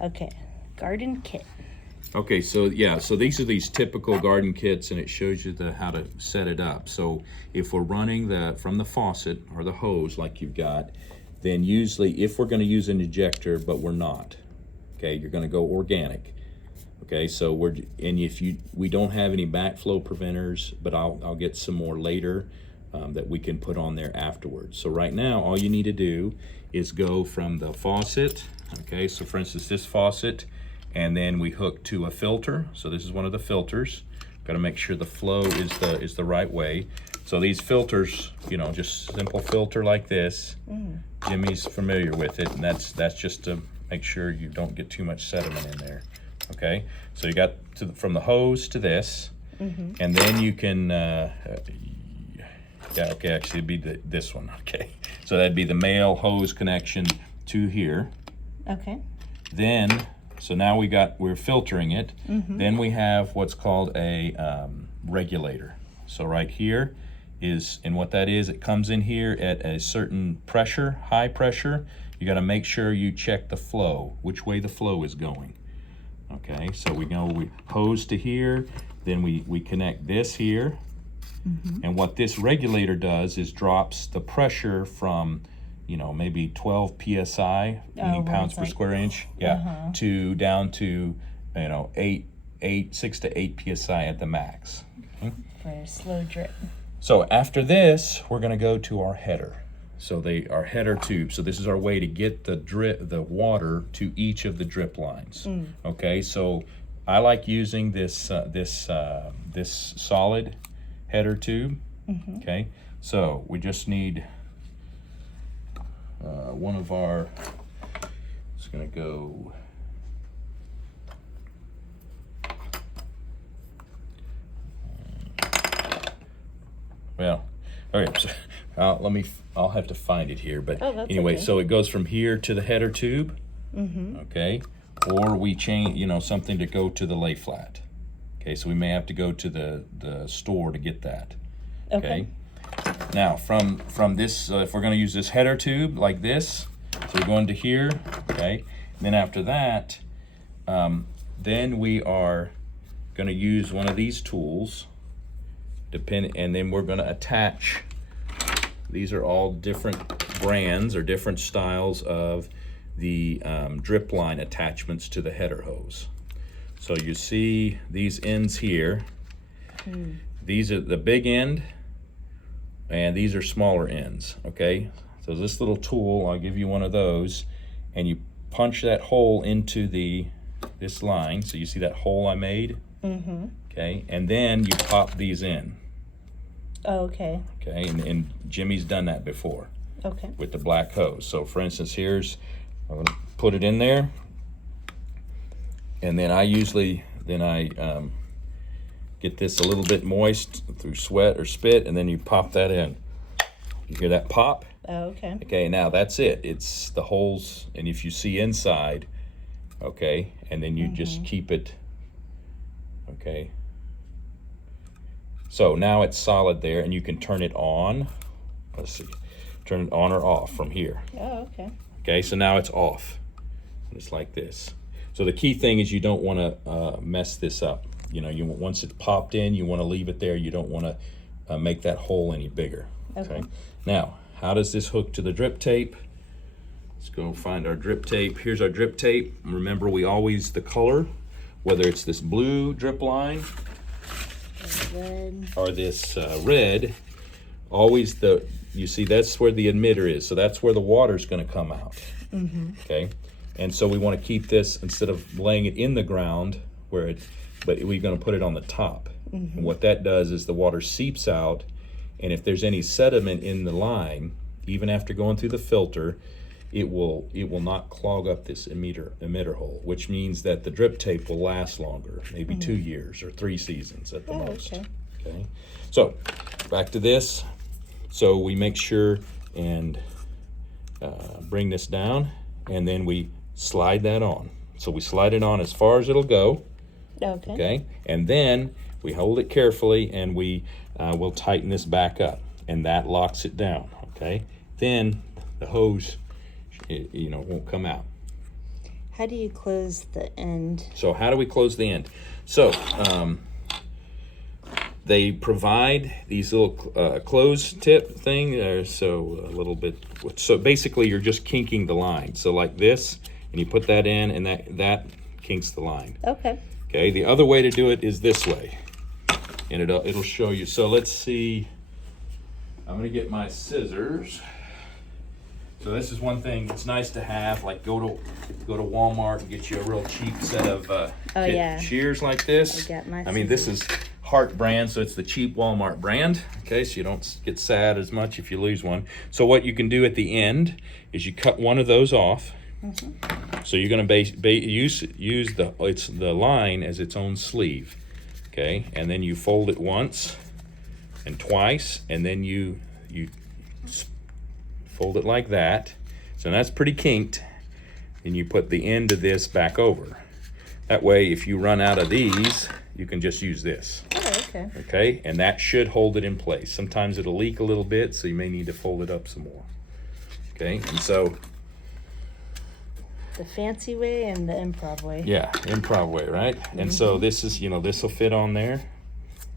Okay, garden kit. Okay, so yeah, so these are these typical garden kits, and it shows you how to set it up. So if we're running from the faucet or the hose like you've got, then usually if we're going to use an ejector, but we're not, okay, you're going to go organic. Okay, so we don't have any backflow preventers, but I'll get some more later that we can put on there afterwards. So right now, all you need to do is go from the faucet. Okay, so for instance, this faucet, and then we hook to a filter. So this is one of the filters. Got to make sure the flow is the right way. So these filters, just simple filter like this. Jimmy's familiar with it, and that's just to make sure you don't get too much sediment in there. Okay, so you got from the hose to this, and then you can, yeah, okay, actually it'd be this one, okay. So that'd be the male hose connection to here. Okay. Then, so now we're filtering it. Then we have what's called a regulator. So right here and what that is, it comes in here at a certain pressure, high pressure. You gotta make sure you check the flow, which way the flow is going. Okay, so we hose to here, then we connect this here, and what this regulator does is drops the pressure from, maybe 12 psi, meaning pounds per square inch, to down to, 6 to 8 psi at the max. Okay? For a slow drip. So after this, we're going to go to our header. So our header tube. So this is our way to get the water to each of the drip lines. Okay, so I like using this solid header tube. Okay, so we just need one of our. It's going to go. Well, okay. So, I'll have to find it here, but anyway, okay. So it goes from here to the header tube, okay, or we change, something to go to the lay flat. Okay, so we may have to go to the store to get that. Okay. Now from this, if we're going to use this header tube like this, so we're going to here, okay. And then after that, then we are going to use one of these tools, and then we're going to attach. These are all different brands or different styles of the drip line attachments to the header hose. So you see these ends here. These are the big end, and these are smaller ends, okay? So this little tool, I'll give you one of those, and you punch that hole into this line. So you see that hole I made? Okay, and then you pop these in. Oh, okay. Okay, and Jimmy's done that before. Okay. With the black hose. So for instance, I'm going to put it in there, and then I get this a little bit moist through sweat or spit, and then you pop that in. You hear that pop? Oh, okay. Okay, now that's it. It's the holes, and if you see inside, okay, and then you just keep it, okay. So now it's solid there, and you can turn it on. Let's see, turn it on or off from here. Oh, okay. Okay, so now it's off. It's like this. So the key thing is you don't want to mess this up. Once it's popped in, you want to leave it there. You don't want to make that hole any bigger. Okay. Now, how does this hook to the drip tape? Let's go find our drip tape. Here's our drip tape. Remember, the color, whether it's this blue drip line or this red, always you see that's where the emitter is. So that's where the water's going to come out. Okay. And so we want to keep this, instead of laying it in the ground but we're going to put it on the top. And what that does is the water seeps out, and if there's any sediment in the line, even after going through the filter, it will not clog up this emitter hole, which means that the drip tape will last longer, maybe 2 years or 3 seasons at the most. Okay. So back to this. So we make sure and bring this down, and then we slide that on. So we slide it on as far as it'll go. Okay. And then we hold it carefully, and we will tighten this back up, and that locks it down. Okay. Then the hose, won't come out. How do you close the end? So how do we close the end? So they provide these little close tip thing. So a little bit. So basically, you're just kinking the line. So like this, and you put that in, and that kinks the line. Okay. Okay. The other way to do it is this way, and it'll show you. So let's see. I'm gonna get my scissors. So this is one thing that's nice to have. Like go to Walmart and get you a real cheap set of shears like this. I mean, this is Hart brand, so it's the cheap Walmart brand. Okay, so you don't get sad as much if you lose one. So what you can do at the end is you cut one of those off. Mm-hmm. So you're going to use the line as its own sleeve. Okay, and then you fold it once and twice, and then you fold it like that. So that's pretty kinked. And you put the end of this back over. That way, if you run out of these, you can just use this. Oh, okay. Okay, and that should hold it in place. Sometimes it'll leak a little bit, so you may need to fold it up some more. Okay, and so the fancy way and the improv way. Yeah, improv way, right? Mm-hmm. And so this is, this will fit on there.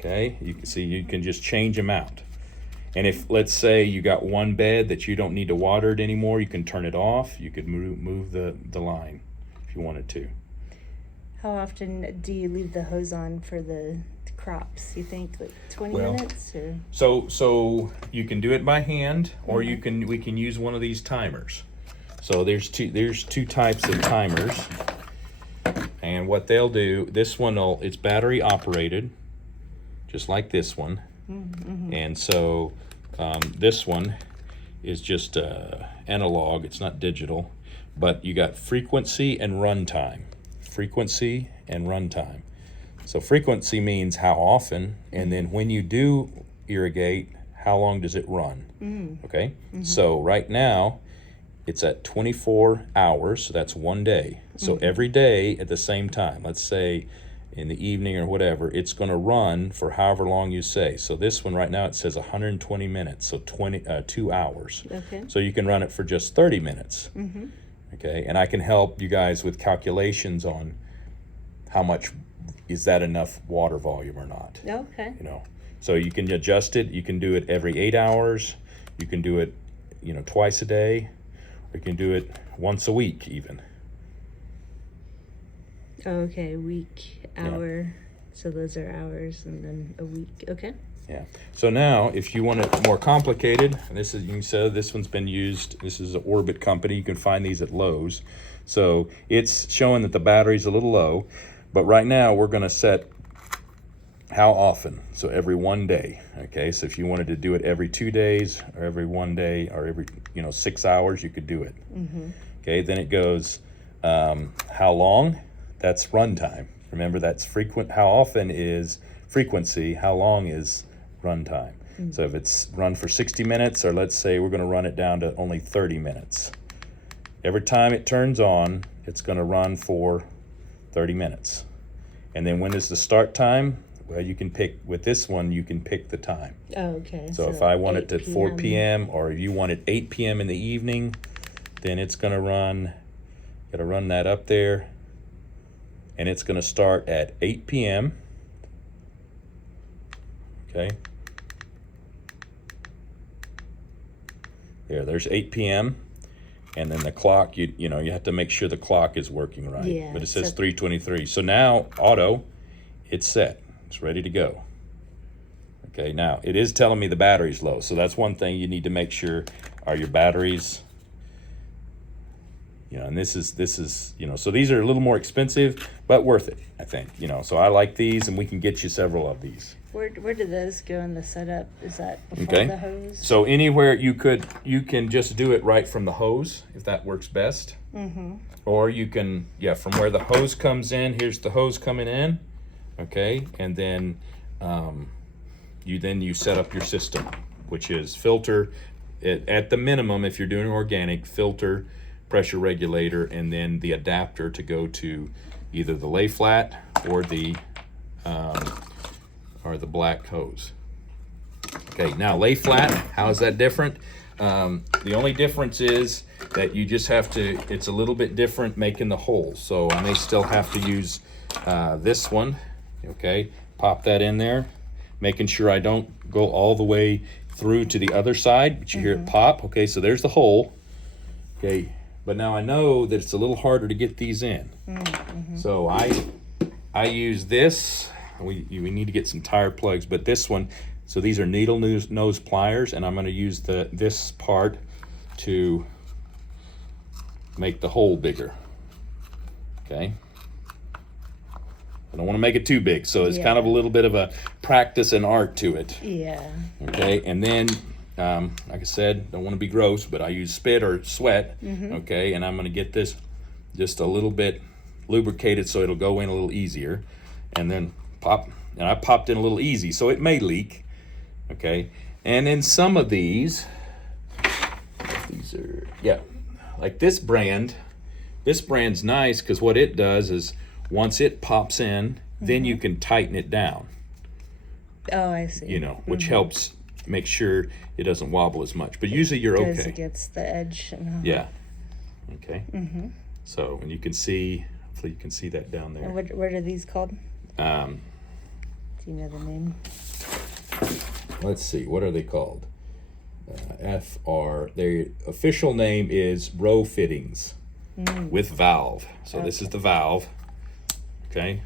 Okay, you can see you can just change them out. And if, let's say, you got one bed that you don't need to water it anymore, you can turn it off. You could move the line if you wanted to. How often do you leave the hose on for the crops? You think like 20 minutes? Or? So you can do it by hand, or we can use one of these timers. So there's two types of timers, and what they'll do, this one it's battery operated, just like this one. Mm-hmm. And so this one is just analog, it's not digital, but you got frequency and run time. Frequency and run time. So frequency means how often, and then when you do irrigate, how long does it run? Mm-hmm. Okay, so right now it's at 24 hours, so that's one day. So every day at the same time, let's say in the evening or whatever, it's going to run for however long you say. So this one right now, it says 120 minutes, so 2 hours. Okay. So you can run it for just 30 minutes. Mm-hmm. Okay, and I can help you guys with calculations on how much, is that enough water volume or not. Okay. So you can adjust it. You can do it every 8 hours. You can do it, twice a day, or you can do it once a week even. Okay, week, hour. Yeah. So those are hours, and then a week. Okay. Yeah. So now, if you want it more complicated, this one's been used. This is an Orbit company. You can find these at Lowe's. So it's showing that the battery's a little low, but right now we're going to set how often. So every 1 day. Okay. So if you wanted to do it every 2 days, or every 1 day, or every 6 hours, you could do it. Mm-hmm. Okay. Then it goes how long. That's runtime. Remember, that's frequent. How often is frequency? How long is runtime? Mm-hmm. So if it's run for 60 minutes, or let's say we're going to run it down to only 30 minutes. Every time it turns on, it's going to run for 30 minutes. And then when is the start time? Well, you can pick, with this one, you can pick the time. Oh, okay. So if I want it to 4 p.m. or if you want it 8 p.m. in the evening, then it's going to run, got to run that up there. And it's going to start at 8 p.m. Okay. There's 8 p.m. And then the clock, you have to make sure the clock is working right. Yeah, but it says 3:23. So now, auto, it's set. It's ready to go. Okay, now, it is telling me the battery's low. So that's one thing you need to make sure, are your batteries... and this is, so these are a little more expensive, but worth it, I think, so I like these, and we can get you several of these. Where do those go in the setup? Is that before the hose? So anywhere you can just do it right from the hose, if that works best. Mm-hmm. Or you can, from where the hose comes in, here's the hose coming in, okay, and then you set up your system, which is filter, at the minimum, if you're doing organic, filter, pressure regulator, and then the adapter to go to either the lay flat or the black hose. Okay, now lay flat, how is that different? The only difference is that you just have to, it's a little bit different making the holes. So I may still have to use this one, okay? Pop that in there, making sure I don't go all the way through to the other side, but you hear it pop. Okay, so there's the hole, okay? But now I know that it's a little harder to get these in. So I use this. We need to get some tire plugs, but this one, so these are needle nose pliers, and I'm going to use this part to make the hole bigger. Okay. I don't want to make it too big, so it's kind of a little bit of a practice and art to it. Yeah. Okay, and then, like I said, don't want to be gross, but I use spit or sweat. Okay, and I'm going to get this just a little bit lubricated so it'll go in a little easier, and then pop. And I popped in a little easy, so it may leak. Okay, and then some of these are, like this brand. This brand's nice because what it does is once it pops in, then you can tighten it down. Oh, I see. You know, which helps make sure it doesn't wobble as much. But usually you're okay. It gets the edge. Yeah. Okay. So, and you can see, hopefully you can see that down there. And what are these called? Do you know the name? Let's see, what are they called? Their official name is row fittings with valve. So this is the valve. Okay.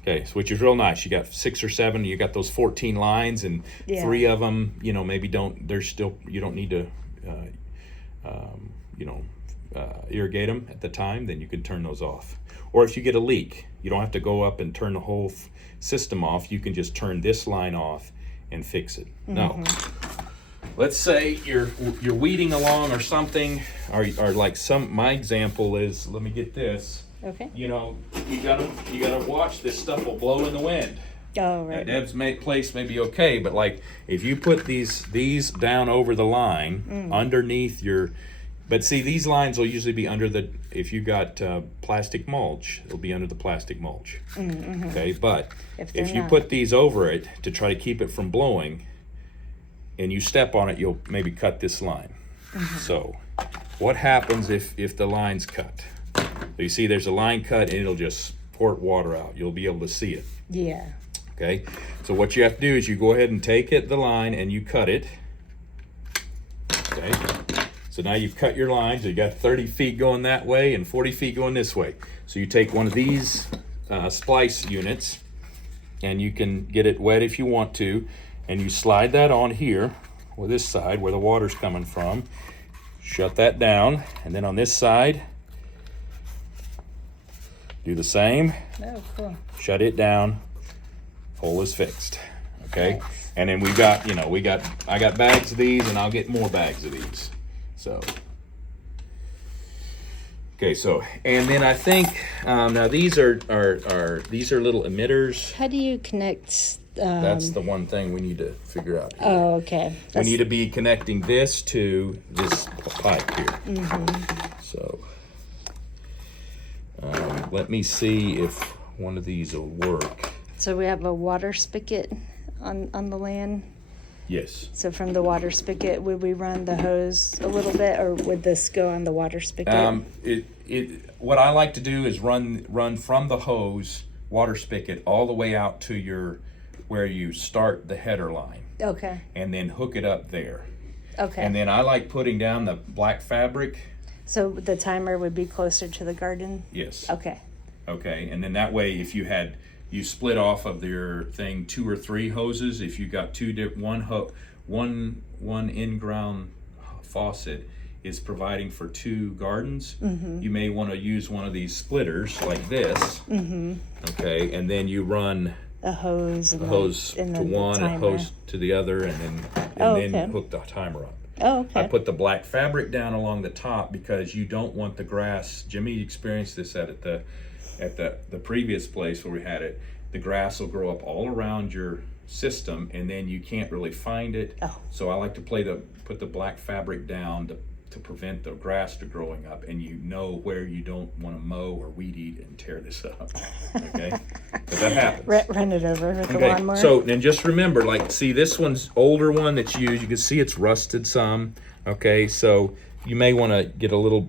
Okay, so which is real nice. You got 6 or 7. You got those 14 lines, and 3 of them, you know, maybe don't. There's still, you don't need to, irrigate them at the time. Then you can turn those off. Or if you get a leak, you don't have to go up and turn the whole system off. You can just turn this line off and fix it. Now, let's say you're weeding along or something, or like my example is, let me get this. Okay. You know, you gotta watch this stuff will blow in the wind. Oh, right. Now, Deb's place may be okay, but like if you put these down over the line underneath your, but see, these lines will usually be under the, if you got plastic mulch, it'll be under the plastic mulch. Okay, but if you put these over it to try to keep it from blowing, and you step on it, you'll maybe cut this line. So what happens if the line's cut? So you see there's a line cut and it'll just pour water out. You'll be able to see it. Yeah. Okay, so what you have to do is you go ahead and take the line and you cut it. Okay, so now you've cut your lines. You got 30 feet going that way and 40 feet going this way. So you take one of these splice units, and you can get it wet if you want to, and you slide that on here with this side where the water's coming from. Shut that down, and then on this side, do the same. Oh, cool. Shut it down. Hole is fixed. Okay. Nice. And then we got, I got bags of these, and I'll get more bags of these. So. Okay. So, and then I think now these are little emitters. How do you connect? That's the one thing we need to figure out here. Oh, okay. We need to be connecting this to this pipe here. So. Let me see if one of these will work. So we have a water spigot on the land. Yes. So from the water spigot, would we run the hose a little bit, or would this go on the water spigot? What I like to do is run from the hose water spigot all the way out to where you start the header line. Okay. And then hook it up there. Okay. And then I like putting down the black fabric. So the timer would be closer to the garden? Yes. Okay. Okay, and then that way, if you split off of your thing 2 or 3 hoses, if you got one in-ground faucet is providing for 2 gardens, you may want to use one of these splitters like this. Okay, and then you run a hose to one, a hose to the other, and then hook the timer up. Oh, okay. I put the black fabric down along the top because you don't want the grass. Jimmy experienced this at the previous place where we had it. The grass will grow up all around your system, and then you can't really find it. Oh. So I like to put the black fabric down to prevent the grass to growing up, and you know where you don't want to mow or weed eat and tear this up. Okay, but that happens. Run it over with the Okay, lawnmower. so then just remember, like, see this one's older one that's used. You can see it's rusted some. Okay, so you may want to get a little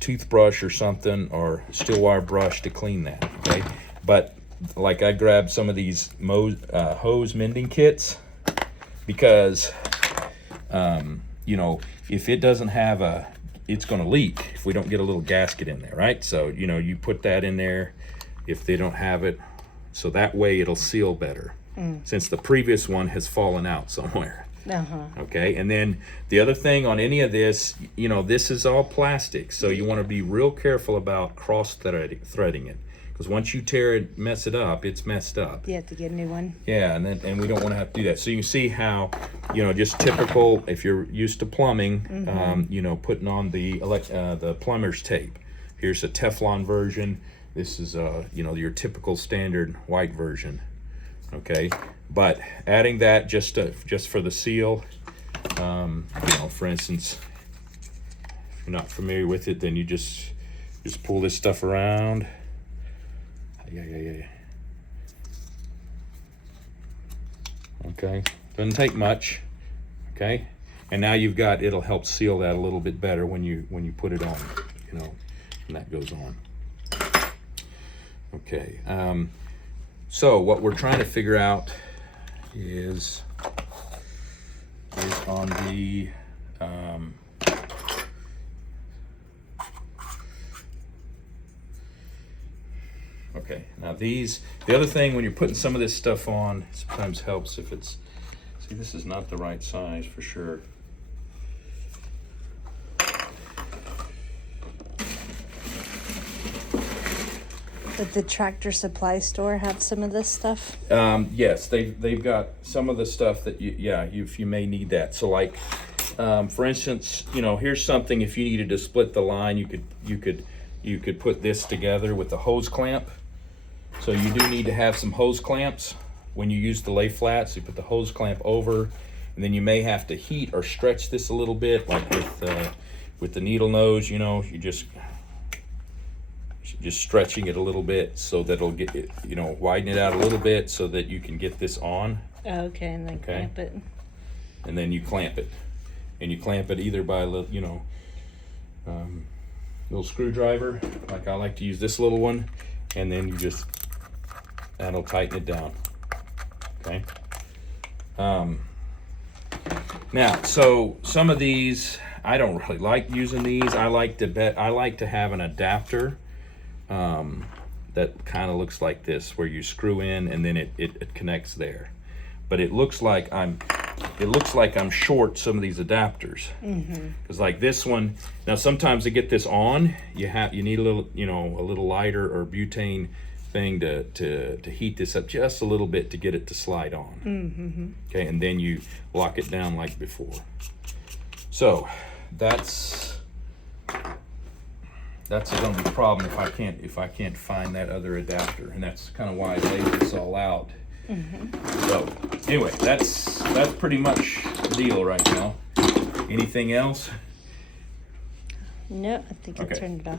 toothbrush or something, or steel wire brush to clean that. Okay, but like I grabbed some of these hose mending kits because you know, if it doesn't have it's going to leak if we don't get a little gasket in there, right? So, you know, you put that in there if they don't have it, so that way it'll seal better, since the previous one has fallen out somewhere. Okay, and then the other thing on any of this, you know, this is all plastic, so you want to be real careful about threading it, because once you tear it, mess it up, it's messed up. You have to get a new one. Yeah, and we don't want to have to do that. So you can see how, you know, just typical, if you're used to plumbing, you know, putting on the plumber's tape. Here's a Teflon version. This is you know, your typical standard white version. Okay, but adding that just for the seal, you know, for instance, if you're not familiar with it, then you just pull this stuff around. Yeah. Okay, doesn't take much. Okay, and now you've got, it'll help seal that a little bit better when you put it on, you know, and that goes on. Okay, so what we're trying to figure out is on the okay, now the other thing when you're putting some of this stuff on, it sometimes helps if it's, see, this is not the right size for sure. Did the Tractor Supply store have some of this stuff? Yes, they've got some of the stuff that you may need that. So like, for instance, you know, here's something, if you needed to split the line, you could put this together with the hose clamp. So you do need to have some hose clamps when you use the lay flats. You put the hose clamp over, and then you may have to heat or stretch this a little bit, like with the needle nose. You know, you just stretching it a little bit so that it'll get it, you know, widen it out a little bit so that you can get this on. Okay, and then clamp it. And then you clamp it, and you clamp it either by little screwdriver, like I like to use this little one, and then you just, that'll tighten it down. Okay. Now, so some of these I don't really like using these. I like to have an adapter that kind of looks like this, where you screw in and then it connects there. But it looks like I'm short some of these adapters, because like this one, now sometimes to get this on, you need a little, you know, a little lighter or butane thing to heat this up just a little bit to get it to slide on. Okay, and then you lock it down like before. So that's going to be a problem if I can't find that other adapter, and that's kind of why I laid this all out. So anyway, that's pretty much the deal right now. Anything else? No, I think I turned it off.